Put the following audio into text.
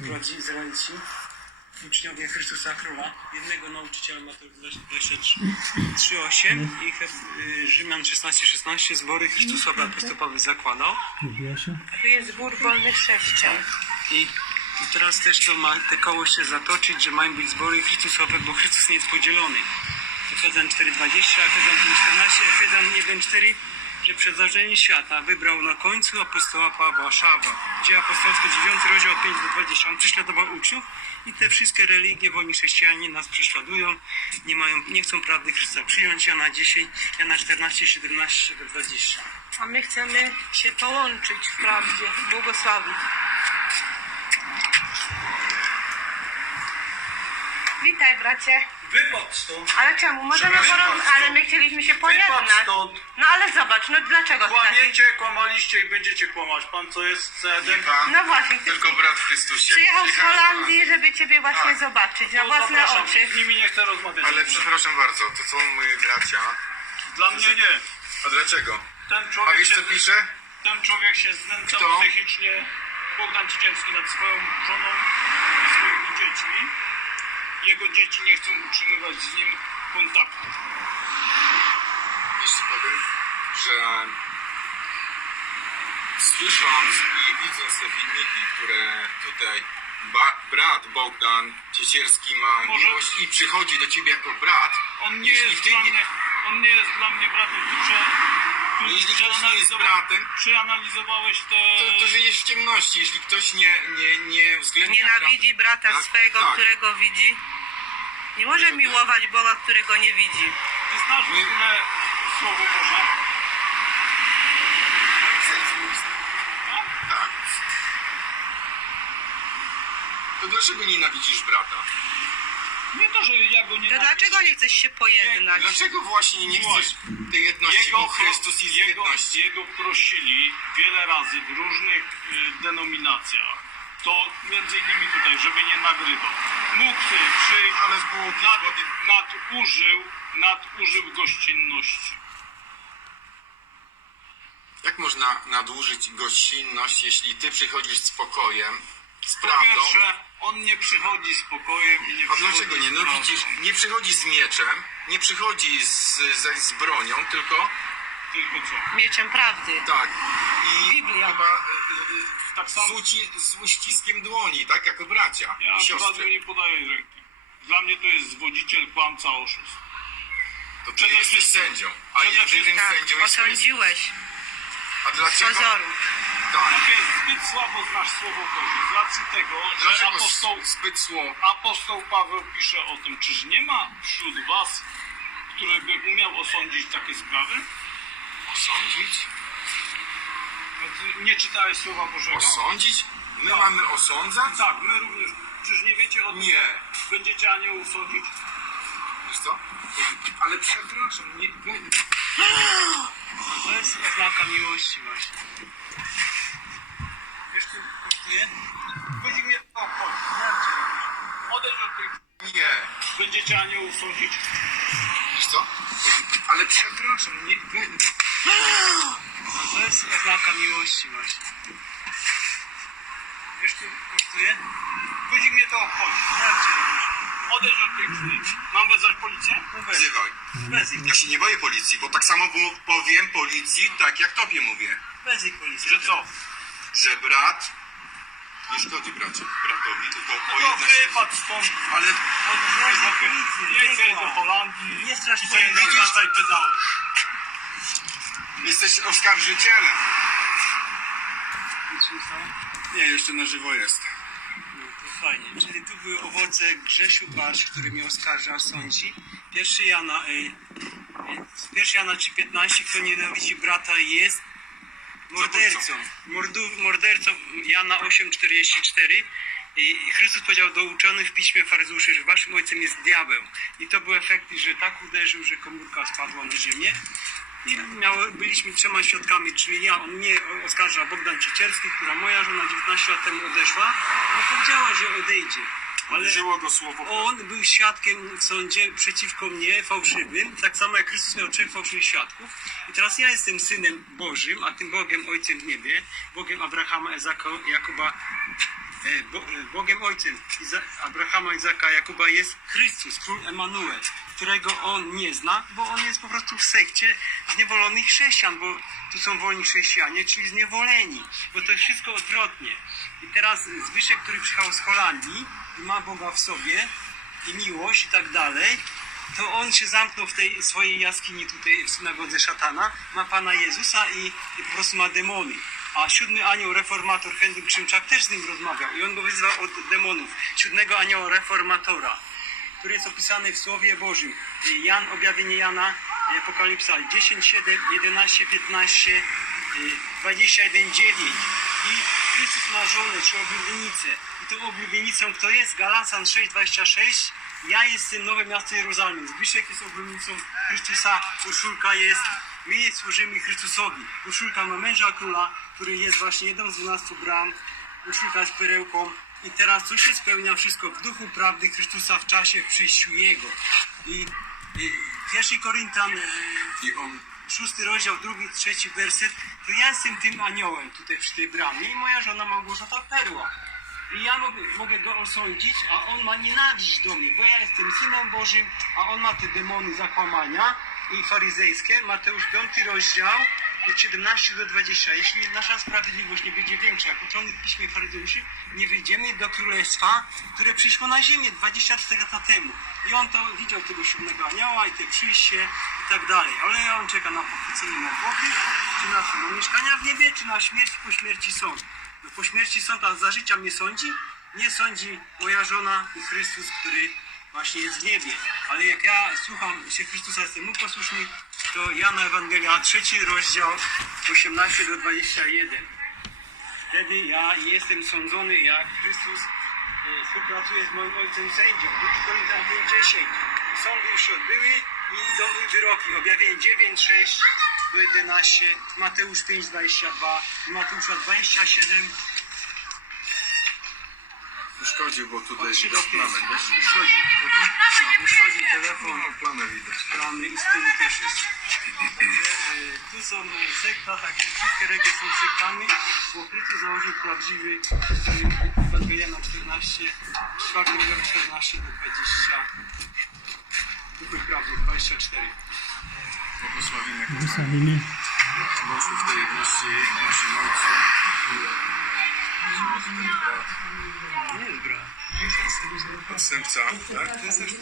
Drodzy Izraelici, uczniowie Chrystusa Króla, jednego nauczyciela Mateusz 23:8 i y, Rzymian 16:16 zbory Chrystusowe apostoł Paweł zakładał. Tu jest zbór wolnych chrześcijan. I, I teraz też to ma te koło się zatoczyć, że mają być zbory Chrystusowe, bo Chrystus nie jest podzielony. Efezjan 4,20, Efezjan 5,14, Efezjan 1,4, że przed zarzeniem świata wybrał na końcu apostoła Pawła Szawa. Dzieje apostolskie 9 rozdział 5 do 20. On prześladował uczniów i te wszystkie religie, wolni chrześcijanie nas prześladują, nie, mają, nie chcą prawdy Chrystusa przyjąć. Jana 10, Jana 14, 17 do 20. A my chcemy się połączyć w prawdzie, błogosławić. Witaj bracie. Wypadł stąd! Ale czemu? Możemy Przepraszam poroz... bardzo. Ale my chcieliśmy się Wypadł pojednać. stąd! No ale zobacz, no dlaczego ty taki... Kłamiecie, kłamaliście i będziecie kłamać. Pan co jest cedem? No właśnie, ty... Tylko brat w Chrystusie. przyjechał z Przyjechałem Holandii, żeby ciebie właśnie Tak. zobaczyć na To własne zapraszam, oczy. Z nimi nie chcę rozmawiać. Ale przepraszam bardzo, to są moi bracia. Dla mnie nie. A dlaczego? Ten A człowiek, wiesz się, co pisze? ten człowiek się znęcał Kto? psychicznie. Bogdan Ciecielski nad swoją żoną i swoimi dziećmi. Jego dzieci nie chcą utrzymywać z nim kontaktu. Jeszcze powiem, że słysząc i widząc te filmiki, które tutaj ba- brat Bogdan Ciecierski ma Może- miłość i przychodzi do ciebie jako brat, On nie jeśli jest ty dla nie, mnie, on nie jest dla mnie bratem. Ty, prze, ty Jeśli ktoś nie jest bratem, przeanalizowałeś te... to, to żyjesz w ciemności. Jeśli ktoś nie, nie, nie uwzględnia Nienawidzi brata Tak, swego, tak. którego widzi. Nie może miłować Boga, którego nie widzi. Ty znasz w Nie. ogóle Słowo Boże? Tak. To dlaczego nienawidzisz brata? Nie to, że ja go nie To dlaczego nie chcesz się pojednać? Dlaczego właśnie nie chcesz tej jedności, bo Chrystus jest jego, jedności? jego prosili wiele razy w różnych y, denominacjach. To między innymi tutaj, żeby nie nagrywał. Mógł sobie przyjść, Ale nad, nadużył, nadużył gościnności. Jak można nadużyć gościnność, jeśli ty przychodzisz z pokojem, z Po prawdą? pierwsze, on nie przychodzi z pokojem i nie A przychodzi dlaczego nie? z No widzisz, nie przychodzi z mieczem, nie przychodzi z, z, z bronią, tylko Tylko co? Mieczem prawdy. tak. I Biblia. chyba e, Tak e, samo z, uci, z uściskiem dłoni, tak? Jako bracia ja siostry. nie podaję ręki. Dla mnie to jest zwodziciel, kłamca, oszust. To ty Przede jesteś wszystkim- sędzią, a przede jedynym wszystkim- Tak, sędzią jest Chrystus. osądziłeś A z dlaczego? pozoru. Tak. Ty zbyt słabo znasz Słowo Boże z racji tego, że Dlaczego apostoł, s- zbyt słowo? apostoł Paweł pisze o tym, czyż nie ma wśród was, który by umiał osądzić takie sprawy? Osądzić? No ty Nie czytałeś Słowa Bożego? Osądzić? My Tak. mamy osądzać? Tak, my również. Czyż nie wiecie o tym, Nie. że będziecie aniołów sądzić? Wiesz co? Ale przepraszam, nie, nie, No to jest oznaka miłości właśnie. Kosztuje? Chodzi mnie to obchodzi. Odejdź od tej... nie. Będziecie aniołów sądzić? Wiesz co? Ale przepraszam, nie, nie. No to jest oznaka miłości właśnie. Wiesz, co kosztuje? Chodzi mnie to obchodzi. Odejdź od tej krwi. Mam wezwać policję? No weź, Wzywaj. ich, Ja się nie boję policji, bo tak samo powiem policji, tak jak tobie mówię. bez ich policji. Że co? Że brat nie szkodzi bracie, bratowi, tylko No to pojedna się. wypadł stąd. Ale Bez ich policji, Nie chcę do. Holandii. Nie strasz I sobie nawracaj pedały. jesteś oskarżycielem. Nie, jeszcze na żywo jest. No to fajnie. Czyli tu były owoce Grzesiu Basz, który mnie oskarża, sądzi. Pierwszy Jana, y, y, pierwszy Jana 3,15, kto nienawidzi brata jest mordercą. Mordu, mordercą Jana 8,44. I Chrystus powiedział do uczonych w piśmie faryzeuszy, że waszym ojcem jest diabeł. I to był efekt, że tak uderzył, że komórka spadła na ziemię. I miało, byliśmy trzema świadkami, czyli ja, on mnie oskarża Bogdan Ciecierski, która moja żona 19 lat temu odeszła, no powiedziała, że odejdzie. Ale Żyło go słowo. on był świadkiem w sądzie przeciwko mnie, fałszywym, tak samo jak Chrystus miał trzech fałszywych świadków. I teraz ja jestem synem Bożym, a tym Bogiem Ojcem w niebie, Bogiem Abrahama, Ezaka, Jakuba e, e, Bogiem Ojcem Iza Abrahama, Izaka, Jakuba jest Chrystus, król Emanuel, którego on nie zna, bo on jest po prostu w sekcie zniewolonych chrześcijan, bo tu są wolni chrześcijanie, czyli zniewoleni, bo to jest wszystko odwrotnie. I teraz Zbyszek, który przyjechał z Holandii i ma Boga w sobie i miłość i tak dalej, to on się zamknął w tej swojej jaskini tutaj w synagodze szatana, ma Pana Jezusa i, i po prostu ma demony. A siódmy anioł reformator Henryk Krzymczak też z nim rozmawiał i on go wyzwał od demonów. Siódmego anioła reformatora, który jest opisany w Słowie Bożym. Jan, objawienie Jana, Apokalipsa 10, 7, 11, 15, 21, 9. I Chrystus ma żonę, czy oblubienicę. I tą oblubienicą kto jest? Galacjan 6, 26. Ja jestem nowe miasto Jerozolimy. Zbyszek jest oblubienicą Chrystusa. Urszulka jest. My służymy Chrystusowi. Urszulka ma męża króla, który jest właśnie jedną z dwunastu bram. Urszulka jest perełką. I teraz tu się spełnia wszystko w duchu prawdy Chrystusa w czasie w przyjściu Jego. I, i pierwszy Koryntan e, I on szósty rozdział, drugi, trzeci werset, to ja jestem tym aniołem tutaj przy tej bramie i moja żona Małgorzata Perła. I ja mogę, mogę go osądzić, a on ma nienawiść do mnie, bo ja jestem synem Bożym, a on ma te demony zakłamania i faryzejskie. Mateusz 5 rozdział od 17 do 20. Jeśli nasza sprawiedliwość nie będzie większa, jak uczonych w piśmie faryzeuszy, nie wyjdziemy do królestwa, które przyszło na ziemię 24 lata temu. I on to widział tego siódmego anioła i te przyjście i tak dalej. Ale on czeka na pochwycenie na głowy, czy na, mieszkania w niebie, czy na śmierć po śmierci sąd. Po śmierci sąd, a za życia mnie sądzi? Nie sądzi moja żona i Chrystus, który właśnie jest w niebie. Ale jak ja słucham się Chrystusa, jestem mu posłuszny, to Jana Ewangelia, trzeci rozdział, 18 do 21. Wtedy ja jestem sądzony, jak Chrystus e, współpracuje z moim ojcem sędzią. 2 Koryntian 5:10. Sądy już się odbyły i idą wyroki. Objawienie 9, 6 do 11, Mateusz 5, 22, Mateusza 27, szkodzi, bo tutaj 3 do widać 5. plamę, wiesz? Szkodzi. Mhm. No, wyszkodzi telefon. No, plamę widać. plany i z tyłu też jest. Także e, tu są e, sekta, tak, wszystkie religie są sektami, Chrystus założył prawdziwy e, Ewangelia na 14, 4 rozdział 14 do 20, Duchu Prawdy 24. Błogosławimy kochani. Bądźmy w tej jedności naszym Ojcu. Ten brat, Nie jest brat. odstępca, tak?